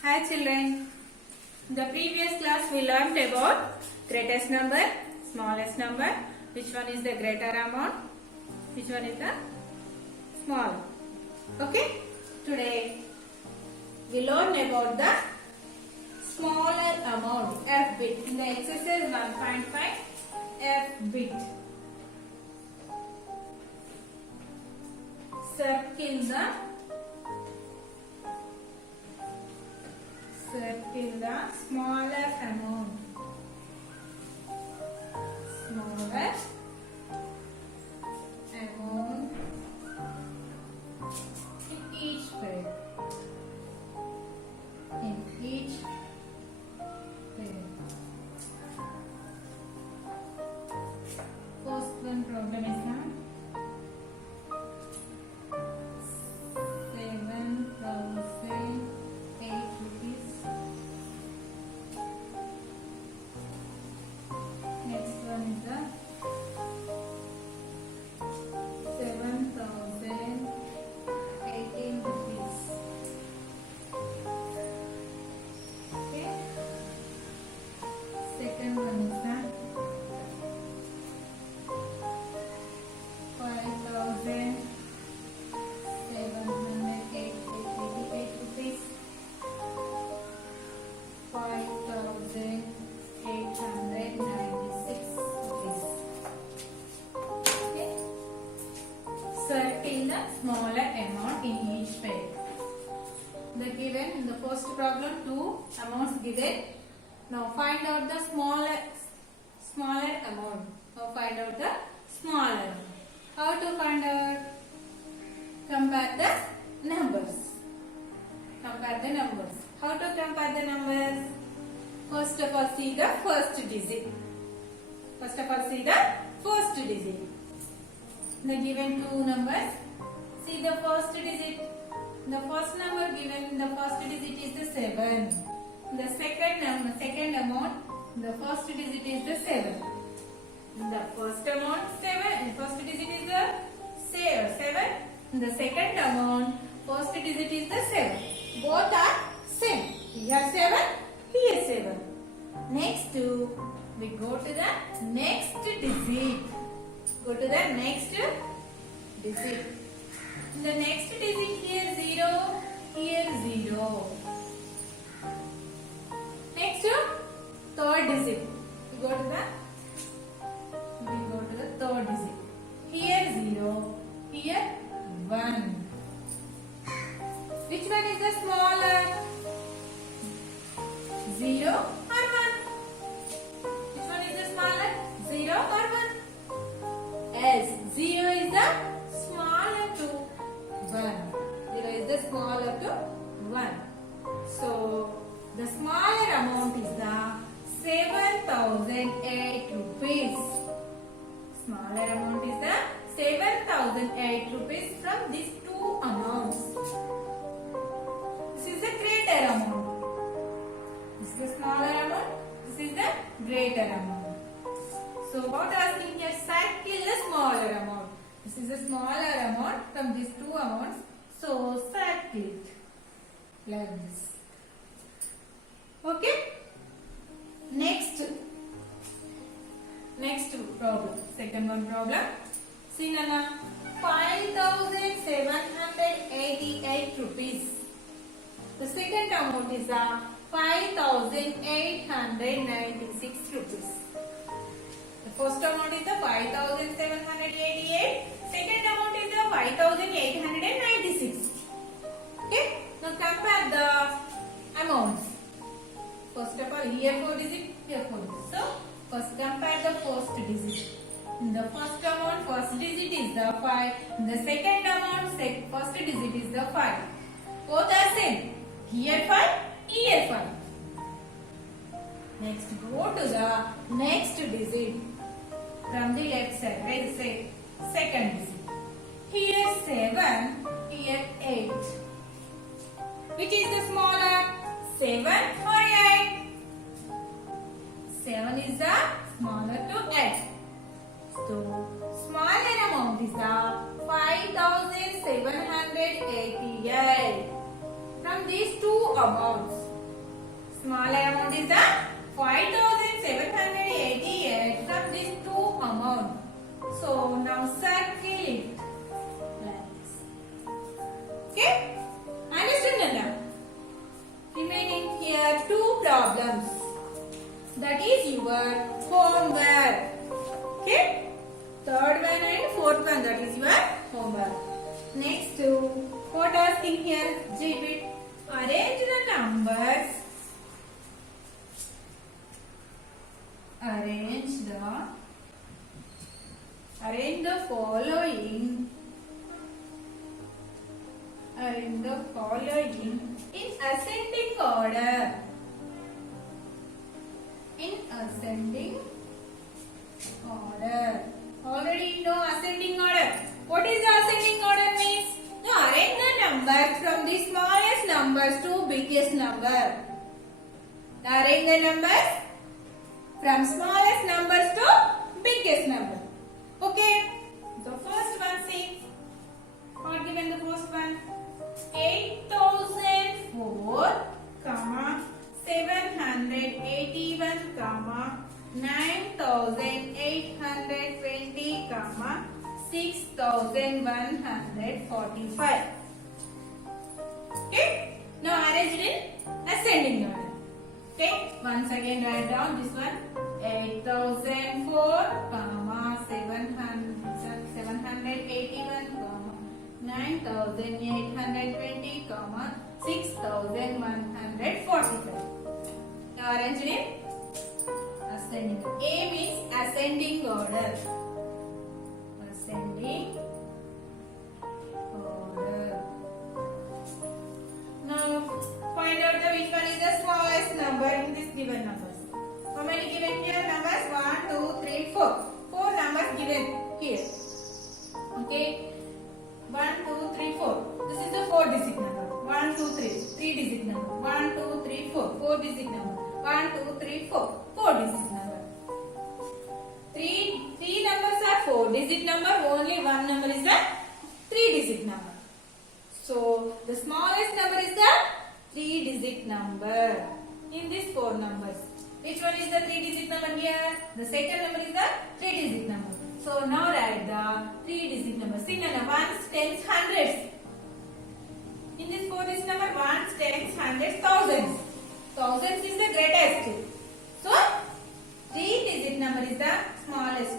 Hi children. In the previous class we learned about greatest number, smallest number, which one is the greater amount, which one is the small. Okay? Today we learn about the smaller amount, F bit. In the exercise 1.5, F bit. Circle the smaller amount. Smaller amount in each pair. In each pair. First one problem is now 7,008 rupees. Next one is the 7,018 rupees. Okay. Second one is the 5,788 rupees. 5,896 rupees. Okay. Circle the smaller amount in each pair. The given in the first problem two amounts given. Now find out the smaller amount. Now find out the smaller. How to find out? Compare the numbers. Compare the numbers. How to compare the numbers? First of all, see the first digit. First of all, see the first digit. The given two numbers. See the first digit. The first number given in the first digit is the 7. The second amount, the first digit is the 7. The first amount 7. First digit is the 7. The second amount, first digit is the 7. Both are same. Here 7, here 7. Next we go to the next digit. Go to the next digit. The next digit here 0, here 0. Next third digit. We go to the third digit. Here 0, here 1. Which one is the smaller? 0 or 1? Which one is the smaller? 0 or 1? Yes, 0 is the smaller to 1. 0 is the smaller to 1. So, the smaller amount is the 7,008 rupees. Smaller amount is the 7,008 rupees from these two amounts. This is the greater amount. This is the smaller amount. This is the greater amount. So what asking here? Circle the smaller amount. This is the smaller amount from these two amounts. So circle it like this. Okay. Next problem. Second one problem. See Nana, 5,788 rupees. The second amount is 5,896 rupees. The first amount is the 5,788. Second amount is the 5,896. Okay. Now compare the amounts. First of all, here 4 digit, here 4 digit. So first compare the first digit. In the first amount, first digit is the 5. In the second amount, first digit is the 5. Both are same. Here 5, here 5. Next, go to the next digit. From the left side, right side, second digit. Here 7, here 8. Which is the smaller? 7 or 8? 7 is the smaller to 8. So, smaller amount is the 5,788. From these two amounts, Smaller amount is the 5788 from these two amount. So now circle it like this. Okay? Understand now? Remaining here two problems. That is your homework. Okay? Third one and fourth one, that is your homework. Next to what asking here? Repeat. Arrange the numbers. Arrange the following. Arrange the following in ascending order. In ascending order. Already you know ascending order. What is the ascending order means? Now arrange the numbers from the smallest numbers to biggest number. Arrange the numbers from smallest numbers to biggest number. Okay. The first one, see. What given the first one? 8004, 781, 9820, 6145. Okay. Now arrange it in ascending order. Okay. Once again write down this one. 8004, 781, 9820, 6145. Now arrange it in ascending order. A means ascending order. Ascending order. Now find out the which one is the smallest number in this given numbers. How many given here? Numbers 1, 2, 3, 4. 4 numbers given here. Okay. 1, 2, 3, 4. This is the 4-digit number. 1, 2, 3. 3-digit number. 1, 2, 3, 4. 4-digit number. 1, 2, 3, 4. 4-digit number. Three numbers are 4-digit number. Only one number is the 3-digit number. So the smallest number is the 3-digit number in these 4 numbers. Which one is the 3-digit number here? The second number is the 3-digit number. So now write the 3-digit number. See now ones, tens, hundreds. In this 4-digit number, ones, tens, hundreds, thousands. Thousands is the greatest. So 3-digit number is the smallest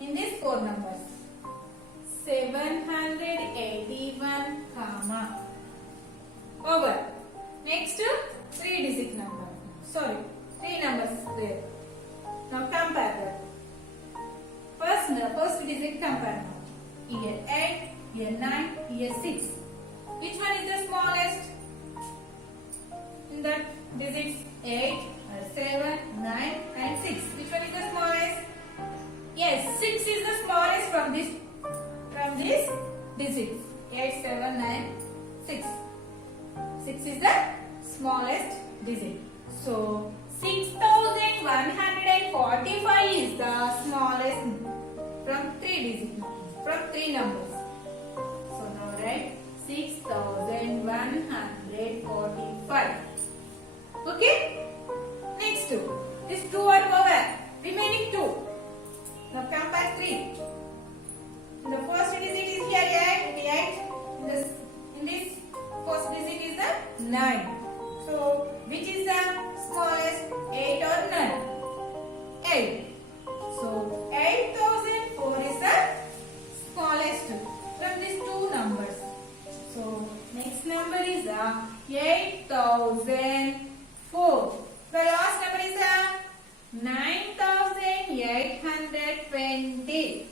in these 4 numbers. 781, over. Next 3-digit number. Sorry, 3 numbers there. Now compare that. First digit compare now. Here 8, here 9, here 6. Which one is the smallest? In the digits 8, 7, 9 and 6. Which one is the smallest? Yes, 6 is the smallest from this digits. 8, 7, 9, 6. 6 is the smallest digit. So 6145 is the smallest from 3 numbers. So now write 6145. Okay? Next two. These two are over. Remaining 2. Now compare 3. The first digit is here 8. In this first digit is the 9. So which is the smallest? 8 or 9? 8. So 8004 is the smallest from these two numbers. So next number is the 8004. The last number is the 9820.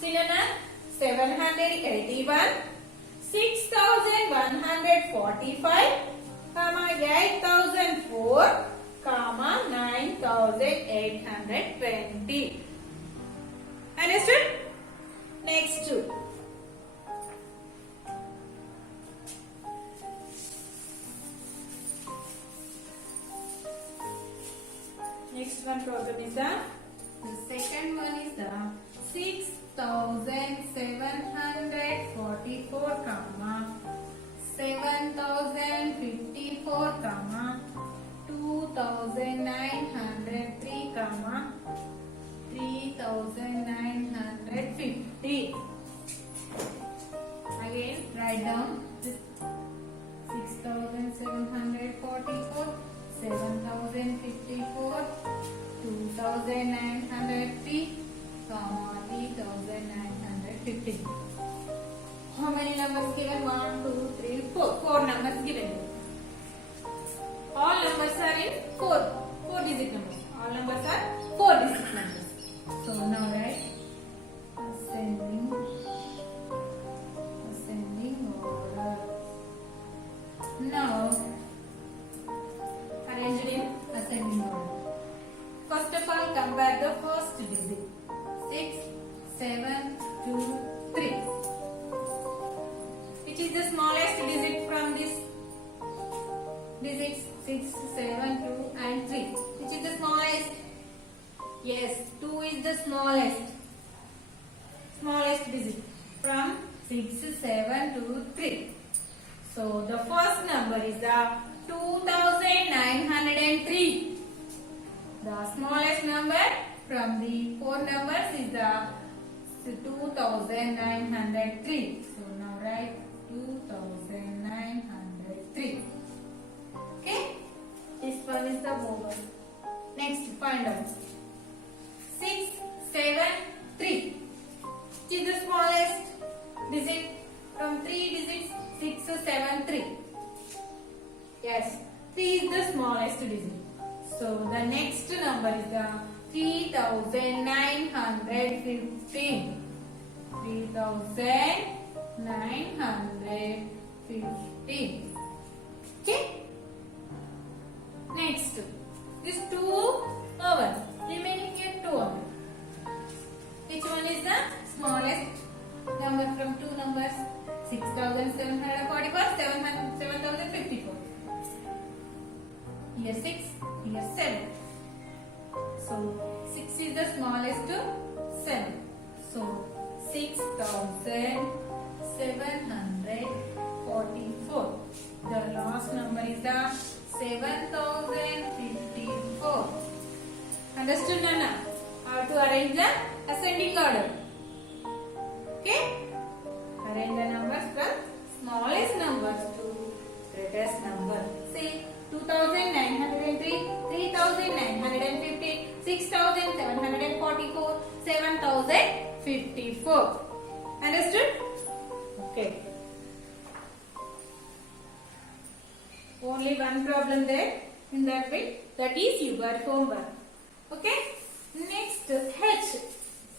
See Nana? 781, 6145, 8004, 9820. Understood? Next two. Next one problem is the second one is the 6744, 7054, 3,950. Again, write down this 6,744, 7,054, 2,903, 3,950. How many numbers given? 1, 2, 3, 4. 4 numbers given. All numbers are in 4 digit numbers. All numbers are 4 digit numbers. So now write ascending order. Now arrange in ascending order. First of all, compare the first digit. 6, 7, 2, 3. Which is the smallest digit from this digits? 6, 7, 2 and 3. Which is the smallest? Yes, 2 is the smallest digit from 6, 7 to 3. So the first number is the 2,903. The smallest number from the 4 numbers is the 2,903. So now write 2,903. Okay? This one is the over. Next, find out. 6, 7, 3. Which is the smallest digit from 3 digits? 6, 7, 3. Yes, 3 is the smallest digit. So the next number is the 3,915. 3,915. Okay? Next, this 2 over. Remaining here 2 over. Which one is the smallest number from 2 numbers? 6,744, 7,054. Here 6, here 7. So 6 is the smallest to 7. So 6,744. The last number is the 7,054. Understood, Nana? How to arrange the ascending order? Okay? Arrange the numbers from smallest numbers to greatest number. Say 2,903, 3,950, 6,744, 7,054. Understood? Okay. Only one problem there in that way. That is your homework. Okay? Next,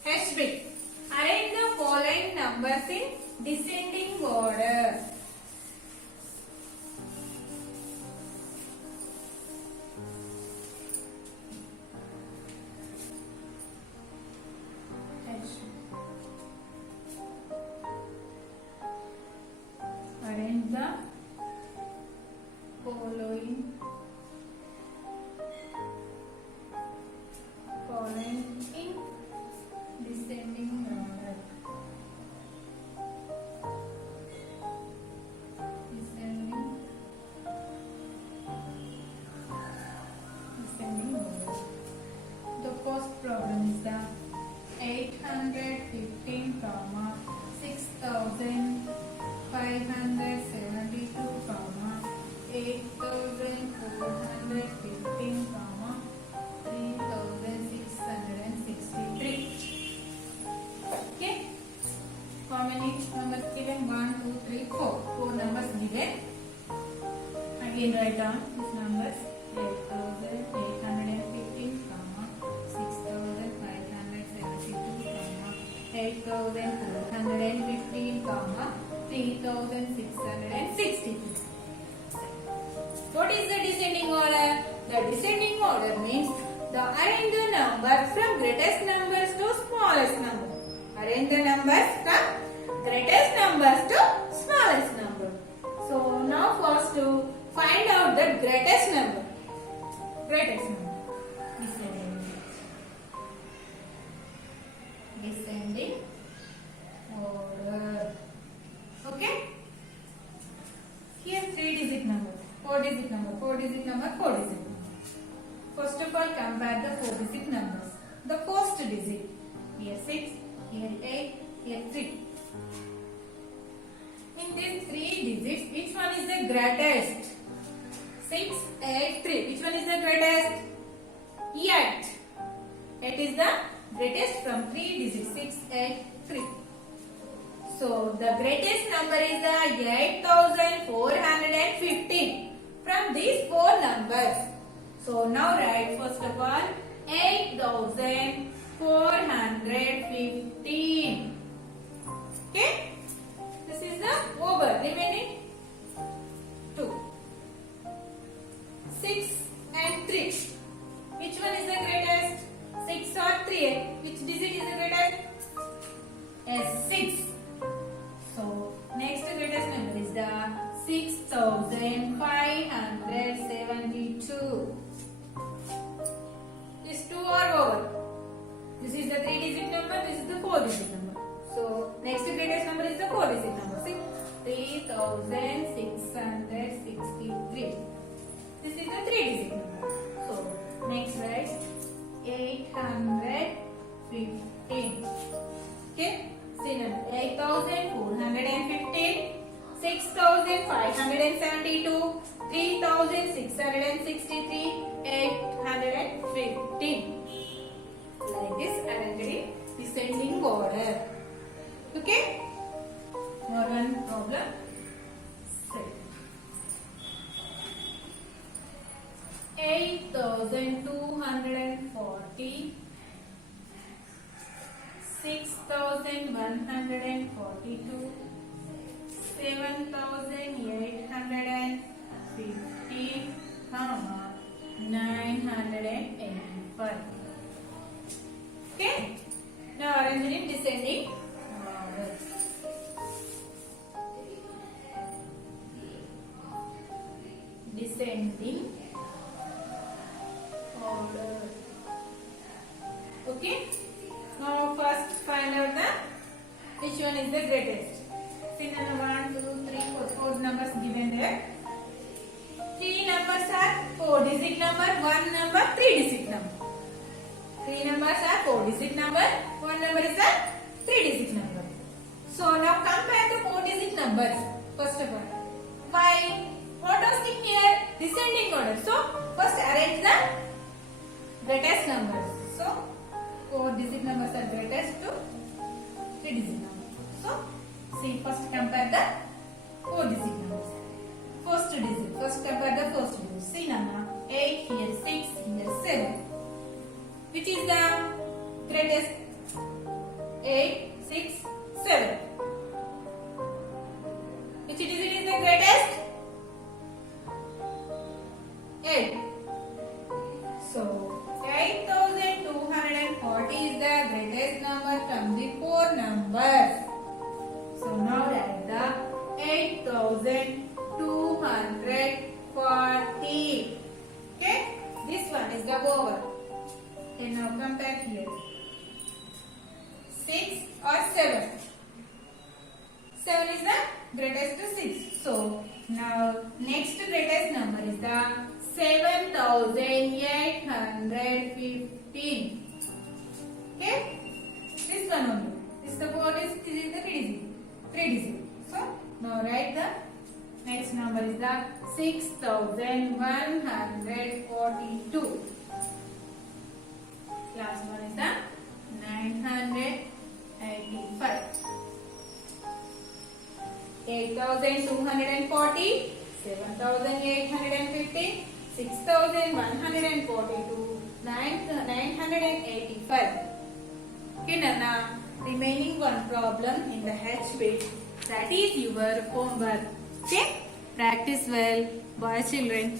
H bit. Arrange the following numbers in descending order. Arrange the following in descending order. Descending order. The first problem is the 815, 6,572, 8,415, 3,663. Okay? How many numbers given? 1, 2, 3, 4. 4 numbers given. Again write down these numbers. 8,815, 6,572, 8,415, 3,663. What is the descending order? The descending order means the arrange the numbers from greatest numbers to smallest number. Arrange the numbers from greatest numbers to smallest number. So now first to find out the greatest number. Greatest number. Descending order. Okay? Here 3-digit number, 4-digit number, 4-digit number, 4-digit number. First of all, compare the 4-digit numbers. The first digit here 6, here 8, here 3. In these 3 digits, which one is the greatest? 6, 8, 3. Which one is the greatest? 8. 8 is the greatest from 3 digits. 6, 8, 3. So the greatest number is the 8415 from these 4 numbers. So now write first of all 8415. Okay? This is the over. Remaining 2. 6 and 3. Which one is the greatest? 6 or 3? Which digit is the greatest? Yes, 6. So next greatest number is the 6572. These 2 are over. This is the 3-digit number. This is the 4-digit number. So next greatest number is the 4-digit number. 3663. This is the 3-digit number. So next write 815. Okay. See now 8415, 6572, 3663, 815. Like this, arranged in descending order. Okay. More one problem. Set. 8240, 6142, 7815, 985. Okay. Now arrange in descending order. Descending order. Okay. Now first find out the which one is the greatest. See now 1, 2, 3, 4 numbers given there. 3 numbers are 4-digit number, 1 number 3-digit number. 3 numbers are 4-digit number, 1 number is a 3-digit number. So now compare the 4-digit numbers. First of all, why? What was in here? Descending order. So first arrange the greatest numbers. So 4-digit numbers are greatest to 3-digit numbers. So see, first compare the 4-digit numbers. First digit. First compare the first digit. See Nana, 8 here, 6 here, 7. Which is the greatest? 8, 6, 7. Which digit is the greatest? 8. So 8240 is the greatest number from the 4 numbers. So now write the 8240. Okay? This one is the over. Okay, now compare here. 6 or 7? 7 is the greatest to 6. So now next greatest number is the 7815. Okay? This one only. This is the 4 digit, this is the 3 digit. So now write the next number is the 6142. Last one is the 985. 8240, 7815, 6142, 985. Okay, Nana. Remaining one problem in the H bit. That is your homework. Okay? Practice well. Bye, children.